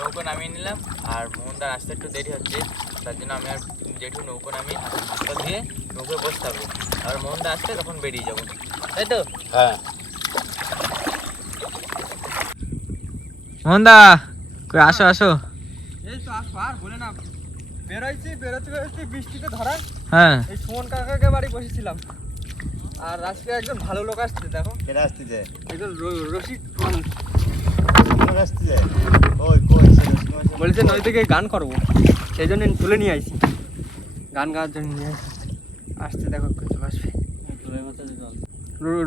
নৌকো নামিয়ে নিলাম আর মোহনদার আসতে একটু দেরি হচ্ছে, তার জন্য আমি আর জেঠু নৌকো নামিয়ে হাতটা দিয়ে নৌকোয় বসে থাকবো, আর মোহনদা আসতে তখন বেরিয়ে যাবো, তাই তো? হ্যাঁ। মোহনদা কই আসো আসো। এই তো আসো, আর বলে না, বেরোচ্ছি বৃষ্টিতে ধরা। হ্যাঁ, এই সুমন কাকাকে বাড়ি বসেছিলাম, আর আজকে একজন ভালো লোক আসছে, দেখো কেটে আসতেছে একজন রসিক মানুষ আসতেছে। বলেছে নদী থেকে গান করবো, সেই জন্য তুলে নিয়ে আইছি, গান গাওয়ার জন্য নিয়ে আসছে। দেখো চলে আসবে,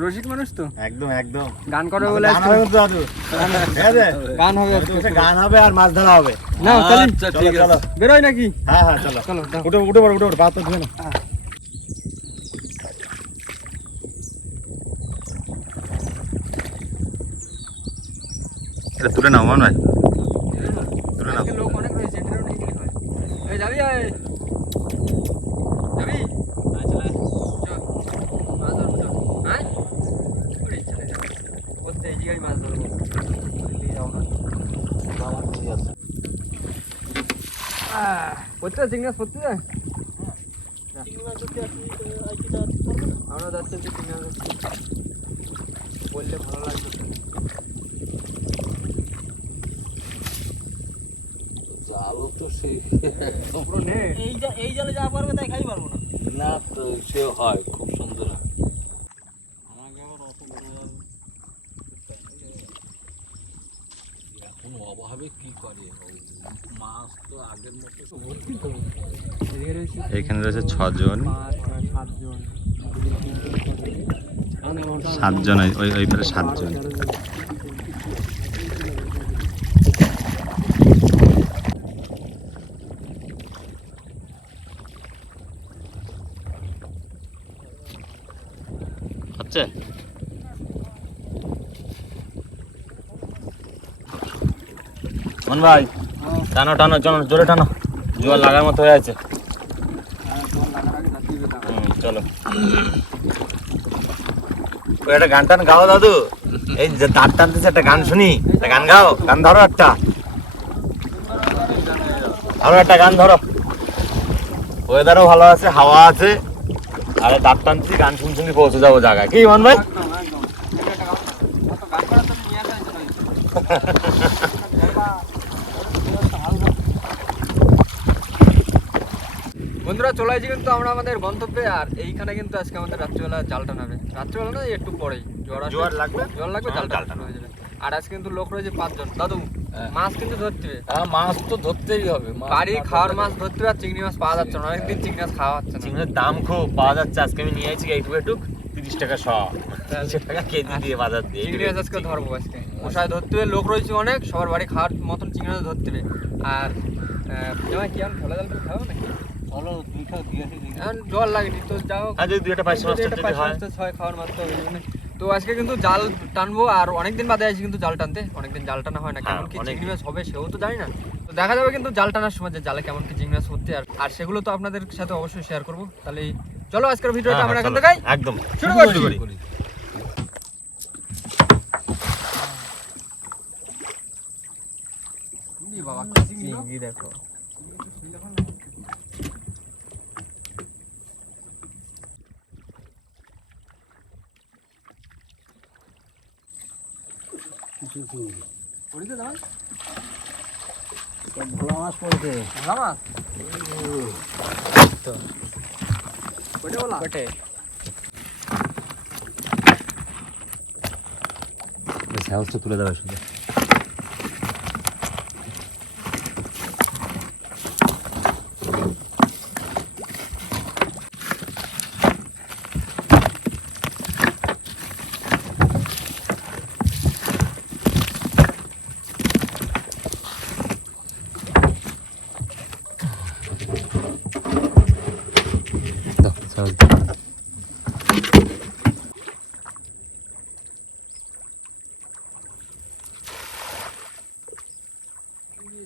রসিক মানুষ তো একদম একদম গান করবে বলে গান হবে তো দাদু, গান হবে, গান হবে আর মাছ ধরা হবে। না চলো চলো বেরোয় নাকি? হ্যাঁ হ্যাঁ চলো চলো উঠো উঠে পড়ো উঠে পড়ো, বাদ তো ধুয়ে না। এটা তুলে নাও মন ভাই, তুলে নাও। লোক অনেক রয়েছে, এটারও নেই গেলে হয়। এই যাবি যাবি চল মাছ ধরবো, চল। হ্যাঁ ওরে চলে যাবো, বলতে এই জায়গায় মাছ ধরবো, যাও না পড়তে চিংড়ি পড়তে যায়, আমরা যাচ্ছি চিংড়ি বললে ভালো লাগবে। জালও তো সেই এই জালে যা পারবে তাই খাই পারবো না। না তো সে হয়, খুব সুন্দর হয়। এখন অভাবে কি করে, মাছ তো আগের মতো তো ভর্তি তো। এখানে রয়েছে 6 জন, 7 জন, ওই পারে 7 জন। হচ্ছে মন ভাই, টানো টানো জোরে টানো, জোয়ার লাগার মতো হয়ে আছে। চলো ওই একটা গান টান গাও দাদু, এই যে তার টানতেছে, একটা গান শুনি, একটা গান গাও, গান ধরো একটা, আরো একটা গান ধরো। ওয়েদারও ভালো আছে, হাওয়া আছে, আরে দাঁত টানছি, গান শুনছি, পৌঁছে যাবো জায়গায়, কি মন ভাই? বন্ধুরা চলে আসছি কিন্তু আমরা আমাদের গন্তব্যে, আর এইখানে কিন্তু আজকে আমাদের রাত্রিবেলা জাল টানাবে, রাত্রিবেলা না একটু পরেই জোয়ার লাগবে, জল লাগবে, জাল টানানো হয়ে যাবে। আর আজকে কিন্তু লোক রয়েছে 5 জন। দাদু মাছ কিন্তু ধরতে হবে, মাছ তো ধরতেই হবে, বাড়ি খাওয়ার মাছ ধরতে হবে, আর চিংড়ি মাছ পাওয়া যাচ্ছে না, অনেকদিন চিংড়ি মাছ খাওয়া হচ্ছে না। চিংড়ির দাম খুব পাওয়া যাচ্ছে, আজকে আমি নিয়ে আইছি এইটুকু 30 টাকা শ, 30 টাকা কেজি দিয়ে বাজার দিয়ে চিংড়ি মাছ আজকে ধরবো, আজকে মশায় ধরতে হবে, লোক রয়েছে অনেক, সবার বাড়ি খাওয়ার মতন চিংড়ি মাছ ধরতে হবে। আর কি এখন খোলা জাল করে খাবো নাকি? চলো দুইটা দিয়ে এখন জল লাগেনি তো, যাও আর যদি দুইটা 500 মাছ যদি হয়, খাওয়ার মাছ তো হবে। তো আজকে কিন্তু জাল টানবো, আর অনেকদিন বাদে আছি কিন্তু জাল টানতে, অনেকদিন জাল টানা হয় না, কেমন কি চিংড়ি মাছ হবে সেও তো জানি না। তো দেখা যাবে কিন্তু জাল টানার সময় যে জালে কেমন কি চিংড়ি মাছ হচ্ছে, আর সেগুলো তো আপনাদের সাথে অবশ্যই শেয়ার করবো। তাহলে চলো আজকের ভিডিওটা আমরা এখান থেকে একদম শুরু করি। বাবা চিংড়ি দেখো, ভোলা মাছ পড়েছে, ভোলা মাছ তো কোটে বলা কোটে সাহসটা তুলে দেওয়া শুধু।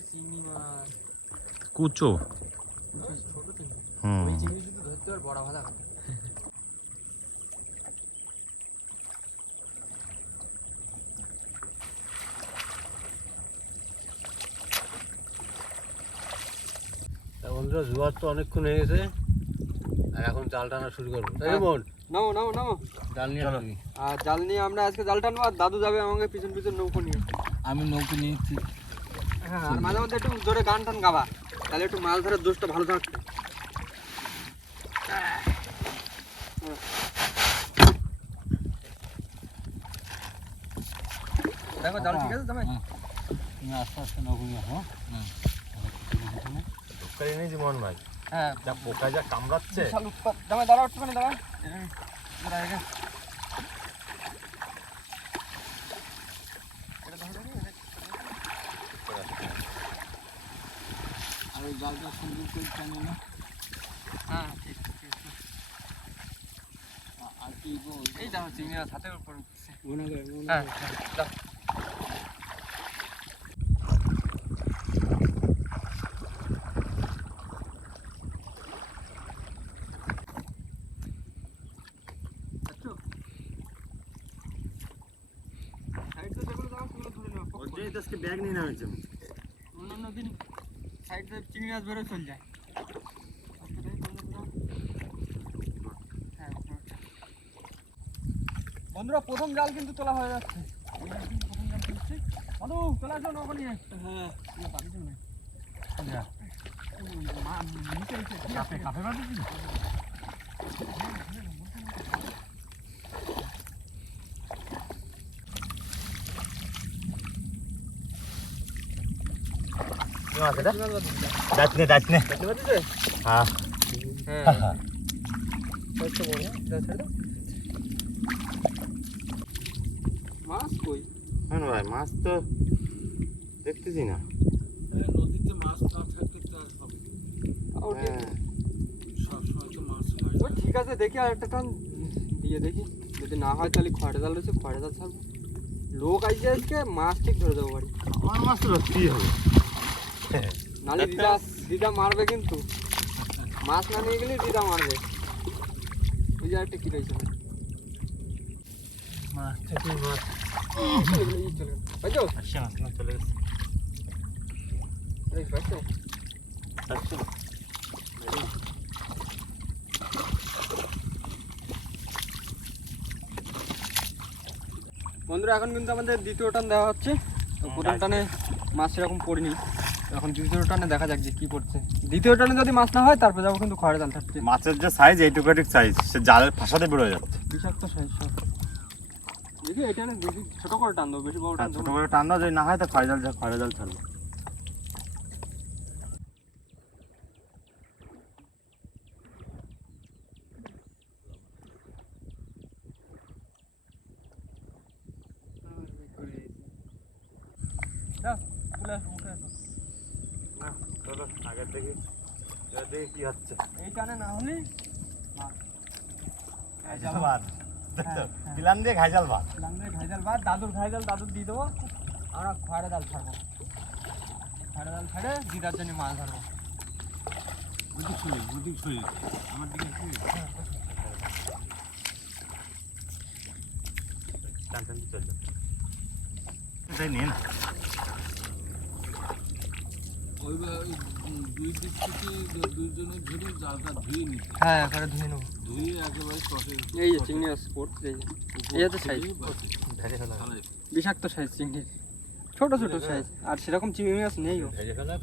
চিংড়ি মাছ কুচো ছোট চিংড়ি হুম ওই চিংড়ি শুধু ধরতে আর বড় ভাজা খাবে বন্ধুরা জোয়ার তো অনেকক্ষণ হয়ে গেছে আর এখন জাল টানা শুরু করবো তাই কেমন নাও নাও নাও জাল নিয়ে চলো। আসবি? আর জাল নিয়ে আমরা আজকে জাল টানবো আর দাদু যাবে আমাকে পিছন পিছন নৌকো নিয়ে আমি নৌকো নিয়েছি হ্যাঁ আর মাঝে মধ্যে একটু জোরে গান টান গাবা তাহলে একটু মাছ ধরার জোশটা ভালো থাকবে দেখো জাল ঠিক আছে জামাই তুমি আস্তে আস্তে নৌকো নিয়ে আসো করে নিয়েছি মোহন ভাই হ্যাঁ যা পোকা যা কামড়াচ্ছে বিশাল উৎপাত জামাই দাঁড়াও একটুখানি দাঁড়াও দাঁড়া এখানে আর ওই জালটা সুন্দর করে টানে না হ্যাঁ ঠিক ঠিক আর কি এই দেখো চিংড়ি মাছ হাতের উপর উঠছে মনে করে হ্যাঁ দাও ব্যাগ নিয়ে নামেছে অন্যান্য দিন সাইড দিয়ে চিংড়ি মাছ বেরো চলে যায় বন্ধুরা প্রথম জাল কিন্তু তোলা হয়ে যাচ্ছে প্রথম জাল তুলছি মধু চলে আসো নৌকো নিয়ে হ্যাঁ বাড়ি চলবে কাপে বাড়ি দাঁতনে দাঁতনে হ্যাঁ হ্যাঁ মাছ কই মোহন ভাই মাছ তো দেখতেছি না নদীতে মাছ না থাকলে তো আর হবে তাও ঠিক। হ্যাঁ। সবসময় তো মাছ হয় ও ঠিক আছে দেখি আর একটা টান দিয়ে দেখি যদি না হয় তাহলে খড়ে জাল রয়েছে খড়ে জাল ছাড়বো লোক আইছে আজকে মাছ ঠিক ধরে দেবো বাড়ি আমার মাছ তো ধরতেই হবে নালে দিদা দিদা মারবে কিন্তু মাছ না নিয়ে গেলে দিদা মারবে ওই যে একটা কি রয়েছে মাছ থেকে মাছ পাইছো আসছে মাছ না চলে গেছে পাইছো আসছে বন্ধুরা এখন কিন্তু আমাদের দ্বিতীয় টান দেওয়া হচ্ছে তো প্রথম টানে মাছ সেরকম পড়েনি এখন দ্বিতীয় টানে দেখা যাক যে কি পড়ছে দ্বিতীয় টানে যদি মাছ না হয় তারপর যাবো কিন্তু খড়ে জাল থাকছে মাছের যে সাইজ এইটুকু সাইজ সে জালের ফাঁসাতে বেরোয় যাচ্ছে বিষাক্ত সাইজ সব দেখি এটা না দেখি ছোট করে টান দেবো বেশি বড় টান ছোট দেবো করে টান দাও যদি না হয় তো খড়ে জাল ছাড়বো দাও চলে আসো মুখে আসো না চলো আগের দেখি দেখি কি হচ্ছে এই টানে না হলে ঘাইজাল ভাত পিলান দিয়ে ঘাইজাল ভাত লাঙ্গের ঘাইজাল বাদ দাদুর ঘাইজাল দাদুর দিয়ে দেবো আমরা খড়ে জাল ছাড়বো খড়ে জাল ছাড়ে দিদার জন্য মাছ ধরবো বুঝি ছুঁড়ি আমার দিকে টান টান দিয়ে চলবে এটাই নিয়ে না ওই দুই দিক থেকে দুইজনে ধরে জালটা ধুয়ে নিতে হ্যাঁ করে ধুয়ে নেবো ধুয়ে একেবারে টসের এই যে চিংড়ি মাছ পড়ছে এই হচ্ছে সাইজ ভেজে ফেলা বিষাক্ত সাইজ চিংড়ির ছোট ছোট সাইজ আর সেরকম চিংড়ি মাছ নেই ভেজে ফেলা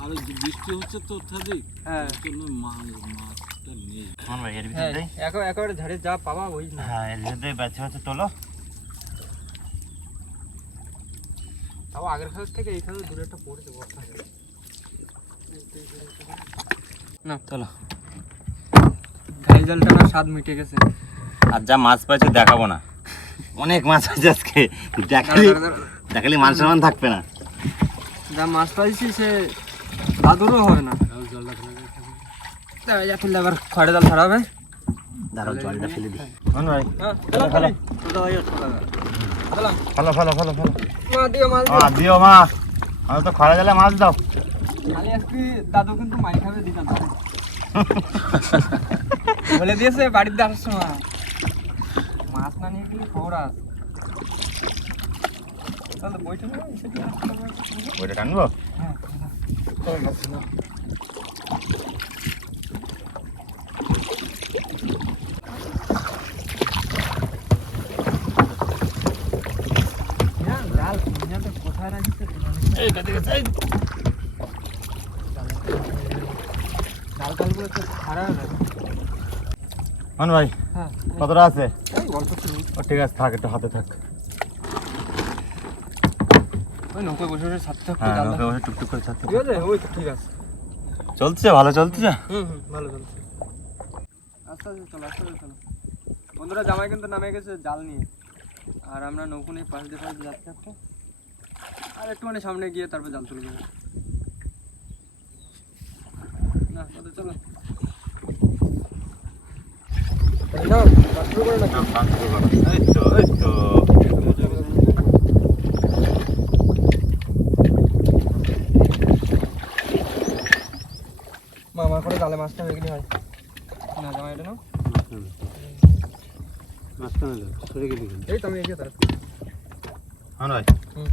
আর ওই যে বৃষ্টি হচ্ছে তো অত্যাধিক হ্যাঁ তার জন্য মাছটা নেই মন ভাই এর হ্যাঁ ভিতরে দেই একেবারে ঝাড়ে যা পাবা ওই না হ্যাঁ এর ভিতরে বাচ্চা বাচ্চা তোলো তাও আগের খাল থেকে এই খালে দূরে একটা পড়ে দেবো না চলো ঘাইজাল টানা স্বাদ মিটে গেছে আর যা মাছ পাইছে দেখাবো না অনেক মাছ আছে আজকে দেখালে মান সম্মান থাকবে না যা মাছ পাইছি সে দাদুরও হবে না জলটা ফেললে আবার খড়ে জাল ছাড়া হবে দাঁড়াও জলটা ফেলে দিই মন ভাই চলো খালি ফলো ফলো ফলো ফলো মা দিও মাছ দিও মা আমি তো খরা জালে মাছ দাও। খালি আজকে দাদু কিন্তু মাই খাবে দিতাম বলে দিয়েছে বাড়িতে আসার সময় মাছ না নিয়ে গেলে খবর আছে। তাহলে বইটা না ওইটা টানবো। হ্যাঁ জাল দুনিয়াতে কোথায় রাখিস জাল টালগুলো তো খারাপ না। মান ভাই হ্যাঁ কতটা আছে? এই অল্প একটু রয়েছে। ও ঠিক আছে, থাক একটু হাতে থাক। ওই নৌকায় বসে বসে ছাড়তে থাকতে হ্যাঁ, জাল নৌকা বসে টুকটুক করে ছাড়তে ঠিক আছে ওই তো ঠিক আছে। চলছে, ভালো চলছে। ভালো চলছে। আস্তে আস্তে চলো আস্তে আস্তে চলো। বন্ধুরা জামাই কিন্তু নামে গেছে জাল নিয়ে, আর আমরা নৌকো নিয়ে পাশ দিয়ে যাচ্ছি একটা, আর একটুখানি সামনে গিয়ে তারপর জাল তুলে দেবো। না তাহলে চলো শুরু করে না। এই তো এই তো মামা করে জালে মাছটা হয়ে গেলে হয় না জামাই এটা নাও। মাঝখানে যাও, সরে গেলি কেন? এই তো আমি এগিয়ে তার মান ভাই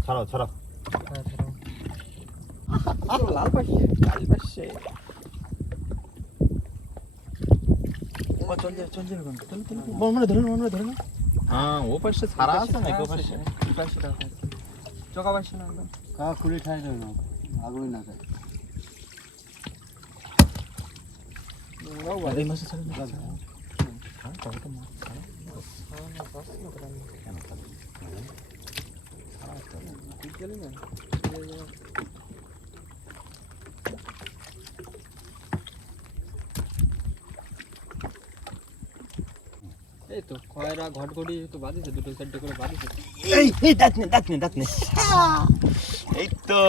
ছাড়ো ছাড়ো। লাল পাশে লাল পাশে হ্যাঁ, ও পাশে ছাড়া আছে না, ও পাশে চোখা পাশে না একদম। কা খুলে ঠাই দাও না, আগুই না খায়। এই মাসে ছাড়া এই তো খয়রা ঘটঘটি তো বাঁধিছে, দুটো সাইডে করে বাঁধিছে। এই দাঁত নে। এই তো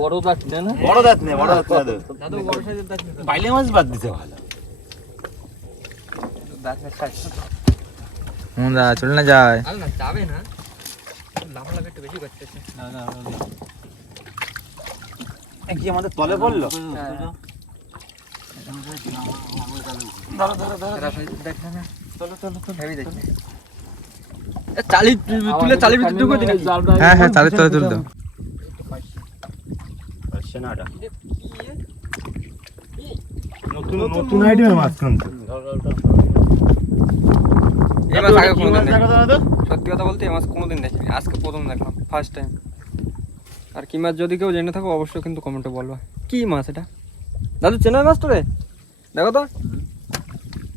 বড় দাঁত না বড় দাঁত নে, বড় দাঁত দাদু। দাদু বড় সাইজের দাঁত নিতে বাইলে মাছ বাদ দিতে ভালো। দাঁত না সাইজ মুন্দা চল না যায়। আরে না যাবে না, লাফালাফি একটু বেশি করতেছে। না না কি আমাদের তলে পড়লো? চালি তুলে চালির ভিতরে ঢুকে দিন। হ্যাঁ হ্যাঁ তাহলে তুলে দাও। নতুন আইডিয়া মাছ কিন্তু। এই মাছ আগে কোনোদিন দেখো দাদু। সত্যি কথা বলতে এই মাছ কোনোদিন দেখিনি, আজকে প্রথম দেখলাম, ফার্স্ট টাইম। আর কি মাছ যদি কেউ জেনে থাকো অবশ্যই কিন্তু কমেন্টে বলবা কি মাছ এটা। দাদু চেনো এই মাছটা রে? দেখো তো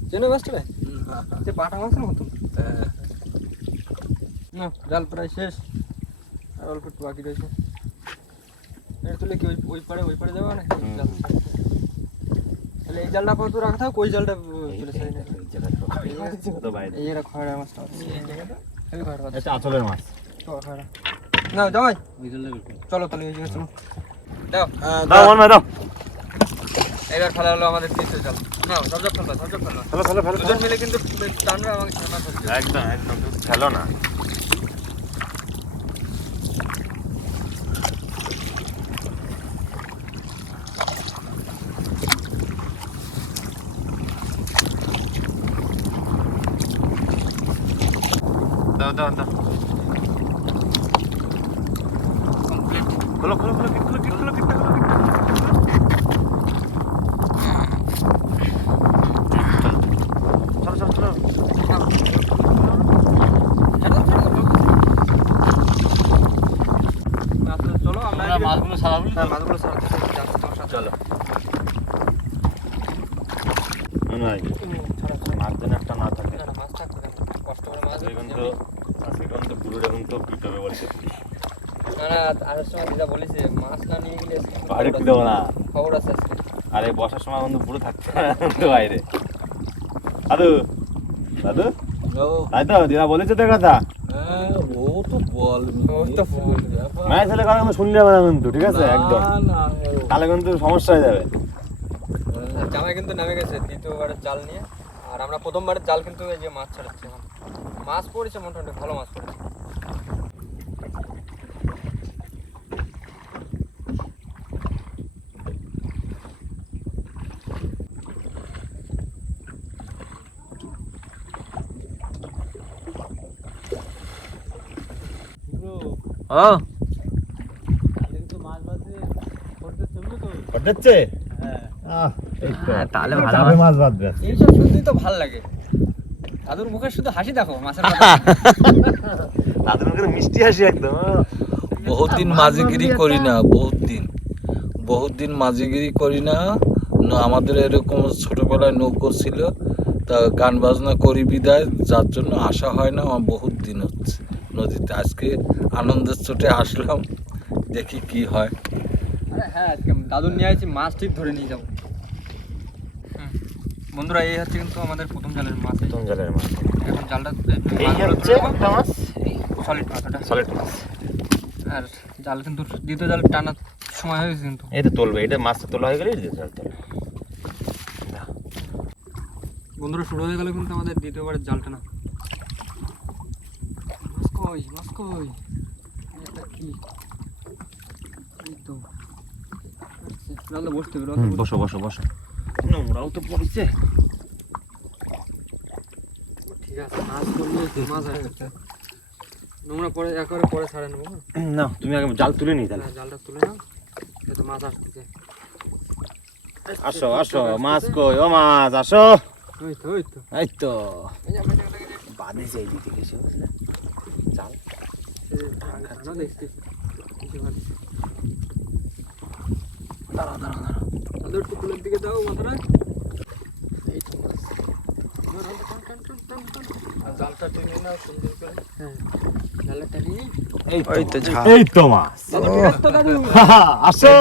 চেনো এই মাছটা রে? যে পাটা মাছের মতন। না জাল প্রায় শেষ, আর অল্প একটু বাকি রয়েছে। এটা তুলে কি ওই পাড়ে যাবো না? তাহলে এই জালটা আপাতত রাখা থাক, ওই জালটা তুলে ছেড়ে নেবে। এই এরা খয়রা মাছটা হেভি খয়রা মাছ। এটা আঁচলের মাছ। খয়রা না জামাই ওই জন্য চলো তাহলে ওই জায়গায় চলো। দাও দাও মান ভাই দাও। এবার ফেলা হলো আমাদের তৃতীয় জাল। নাও সবজব ফেলবা। ফেলো। দুজন মিলে কিন্তু টানবে আমাকে মাছ ধরতে। একদম ফেলো না। দাও কমপ্লিট। খোলো চলো। চলো আমরা মাছগুলো ছাড়াবো। হ্যাঁ মাছগুলো ছাড়াতে যাচ্ছি তোমার সাথে। চলো ভাই, ছাড়া মাছ যেন একটা না থাকে। না মাছ থাকবে না, কষ্ট করে মাছ আজকে কিন্তু পুরো রকম তো পিট হবে বলছে। না আর সময় দিদা বলেছে মাছ না নিয়ে গেলে বাইরে কি দেবো না। খবর আছে আজকে। আরে বসার সময় কিন্তু পুরো থাকতে তো বাইরে। দাদু তাই তো দিদা বলেছে তো কথা। ও তো বল মায়ের ছেলে কথা কিন্তু শুনলে হবে না কিন্তু, ঠিক আছে একদম, তাহলে কিন্তু সমস্যা হয়ে যাবে। আর জামাই কিন্তু নেমে গেছে দ্বিতীয়বারের জাল নিয়ে, আর আমরা প্রথমবারের জাল কিন্তু এই যে মাছ ছাড়াচ্ছি এখন। মাছ পড়েছে মোটামুটি ভালো মাছ পড়েছে। ও কিন্তু মাছ বাদে করতে চলবে তো। করতেছে হ্যাঁ তাহলে ভালো চাপে মাছ বাঁধবে এইসব শুনতেই তো ভালো লাগে। দাদুর মুখে শুধু হাসি দেখো মাছের তাদের মুখে মিষ্টি হাসি একদম বহুত দিন মাঝিগিরি করি না, বহুত দিন মাঝিগিরি করি না। আমাদের এরকম ছোটবেলায় নৌকো ছিল, তা গান বাজনা করি বিদায়, যার জন্য আসা হয় না। আমার বহুত দিন হচ্ছে নদীতে। আজকে আনন্দের চোটে আসলাম, দেখি কি হয়। আরে হ্যাঁ, আজকে দাদুর নিয়ে আসছি, মাছ ঠিক ধরে নিয়ে যাবো। বন্ধুরা, এই হচ্ছে কিন্তু আমাদের প্রথম জালের মাছ। প্রথম জালের মাছ এখন জালটা এই হচ্ছে একটা মাছ সলিড মাছ ওটা। সলিড মাছ আর জাল কিন্তু দ্বিতীয় জাল টানার সময় হয়ে গেছে কিন্তু। এই তো তুলবে, এটা মাছটা তোলা হয়ে গেলে জাল তোলা। বন্ধুরা, শুরু হয়ে গেল কিন্তু আমাদের দ্বিতীয়বারের জাল টানা। মাছ কই, মাছ কই? এটা কি? এই তো রান্না বসতে হবে, রান্না বসো বসো বসো, নোংরাও তো পড়েছে। ঠিক আছে, মাছ করলে মাছ আসবে। নোংরা পরে একেবারে পরে ছাড়ে নেবো। না তুমি আগে জাল তুলে নি তাহলে। জালটা তুলে নাও, এই তো মাছ আসতেছে। আসো আসো, মাছ কই? ও মাছ আসো। ওই তো ওই তো এই তো এই যে আমরা জায়গাটাকে বাঁধেছে এইদিকে কিছু, বুঝলে? জাল টানা দেখছি কিছু ভালো। দাঁড়াও দাঁড়াও দাঁড়াও। তাদের একটু ফুলের দিকে দাও মাথাটা। এই তো মাছ। টান, টান, টান, টান, টান। জালটা টেনে নাও সুন্দর করে। হ্যাঁ, জালটা টানিয়ে। এই তো মাছ। দাদু ঠিক আছে তো দাদু? আসো।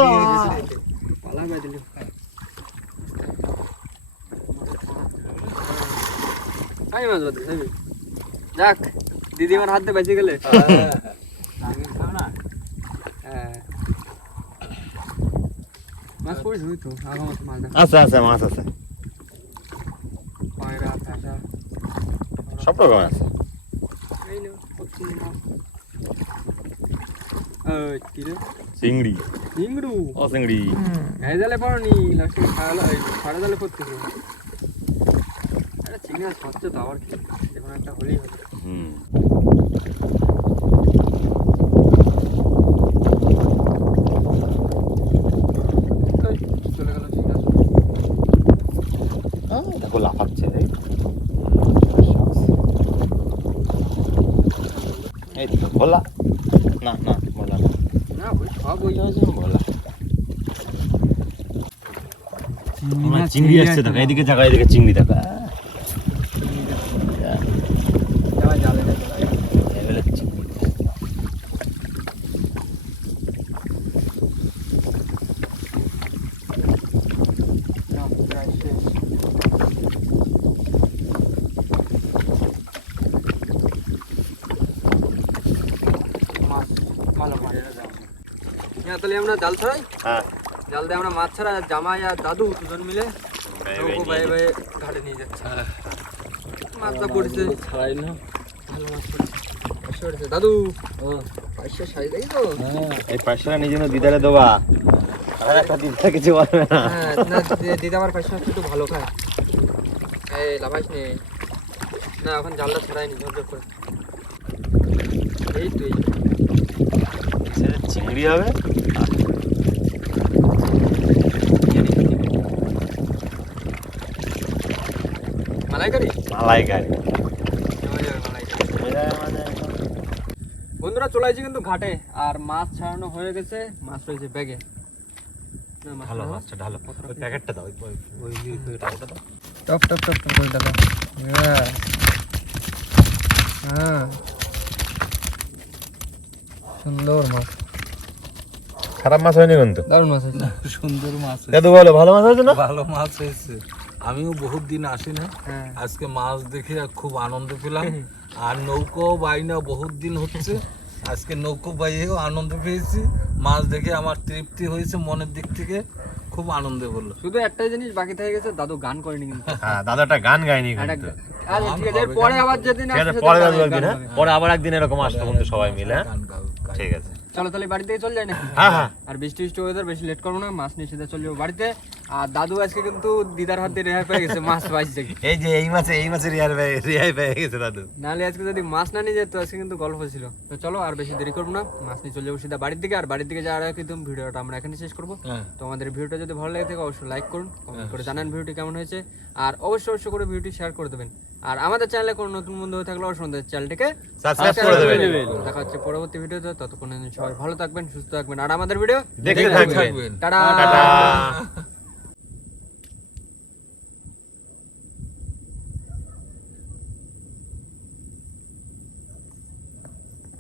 পালা বাই দিলি। আই মাছ বাদ দে। যাক, দিদিমার হাতে বেঁচে গেলে। আগে খাও না। হ্যাঁ, মাছ পড়িস ওই তো আগা মাছ মাছ দেখা। আছে আছে মাছ আছে, পায়রা, ফ্যাসা, সব রকম আছে। এই নে পড়ছি মাছ। ওই কি রে? চিংড়ি, চিংড়ু। ও চিংড়ি। এই জালে পড়নি, লাস্টে সাড়ে জালে পড়তেছে। আরে চিংড়ি মাছ হচ্ছে তো আবার কি, যখন একটা হলেই হবে। হুম ওই, চলে গেল চিংড়ি মাছ। দেখো লাফাচ্ছে এই। এই তো ভোলা। না না ভোলা না, না ওই সব ওই ভোলা। চিংড়ি আসছে, দেখো এইদিকে জায়গা, এইদিকে চিংড়ি দেখা। যাওয়া জালে না চলে গেল। না, প্রায় শেষ। মাছ ভালো মাছ। হ্যাঁ, তাহলে আমরা জাল ছাড়াই, হ্যাঁ জাল দিয়ে আমরা মাছ ছাড়া, জামাই আর দাদু দুজন মিলে নৌকো বাইরে বাইরে ঘাটে নিয়ে যাচ্ছে। মাছটা পড়েছে, ছাড়াই না। ভালো মাছ পড়েছে, পাঁচশো পড়েছে। দাদু পাঁচশো সাইজ দেখি তো। এই পাঁচশোটা নিজে দিদারে দেবা, আর একটা দিদা কিছু বলবে না। হ্যাঁ, না দিদা আমার পাঁচশো একটু ভালো খায়। এই লাভাইস নেই না, এখন জালটা ছাড়াইনি ঝরঝর করে। এই তো এই সেটা চিংড়ি হবে। মালাইকারি মালাইকারি। বন্ধুরা, চলে আসছি কিন্তু ঘাটে, আর মাছ ছাড়ানো হয়ে গেছে, মাছ রয়েছে ব্যাগে। ভালো মাছটা ঢালো, ওই প্যাকেটটা দাও, ওই টাকাটা দাও। টপ টপ টপ টপ করে দেখা। হ্যাঁ, সুন্দর মাছ, খারাপ মাছ হয়নি কিন্তু, দারুণ মাছ আছে। সুন্দর মাছ, দাদু বলো ভালো মাছ হয়েছে না? ভালো মাছ হয়েছে। আমিও বহুত দিন আসি না, হ্যাঁ, আজকে মাছ দেখে খুব আনন্দ পেলাম। আর নৌকো বাইনা বহুত দিন হচ্ছে, আজকে নৌকো বাইয়েও আনন্দ পেয়েছি। মাছ দেখে আমার তৃপ্তি হয়েছে, মনের দিক থেকে খুব আনন্দ হলো। শুধু একটাই জিনিস বাকি থেকে গেছে, দাদু গান করেনি কিন্তু। হ্যাঁ দাদু একটা গান গায়নি কিন্তু। আচ্ছা, ঠিক আছে, পরে আবার যেদিন ঠিক আছে, আসছে পরে সেদিন আসবো গান একদিন, হ্যাঁ? হবে। পরে আবার একদিন এরকম আসবো কিন্তু সবাই মিলে, হ্যাঁ? গান গাও, গান ঠিক আছে, চলো তাহলে বাড়ি থেকে চলে যাই নাকি? হ্যাঁ হ্যাঁ। আর বৃষ্টি বৃষ্টি ওয়েদার, বেশি লেট করবো না, মাছ নিয়ে সিধা চলে যাবো বাড়িতে। আর দাদু আজকে কিন্তু দিদার হাতে রেহাই পেয়ে গেছে মাছ পাইছে। এই যে এই মাছে রেহাই পেয়ে গেছে দাদু। নাহলে আজকে যদি মাছ না নিয়ে যেত আজকে কিন্তু গল্প ছিল। তো চলো আর বেশি দেরি করবো না, মাছ নিয়ে চলে যাবো সিধা বাড়ির দিকে। আর বাড়ির দিকে যাওয়ার আগে কিন্তু ভিডিওটা আমরা এখানে শেষ করবো। তো আমাদের ভিডিওটা যদি ভালো লাগে থাকে অবশ্যই লাইক করুন, কমেন্ট করে জানান ভিডিওটি কেমন হয়েছে, আর অবশ্যই করে ভিডিওটি শেয়ার করে দেবেন। আর আমাদের চ্যানেলে কোনো নতুন বন্ধু হয়ে থাকলে অবশ্যই আমাদের চ্যানেলটিকে সাবস্ক্রাইব করে দেবেন। দেখা হচ্ছে পরবর্তী ভিডিওতে, ততক্ষণ সবাই ভালো থাকবেন, সুস্থ থাকবেন, আর আমাদের ভিডিও দেখতে থাকবেন। টাটা। টাটা।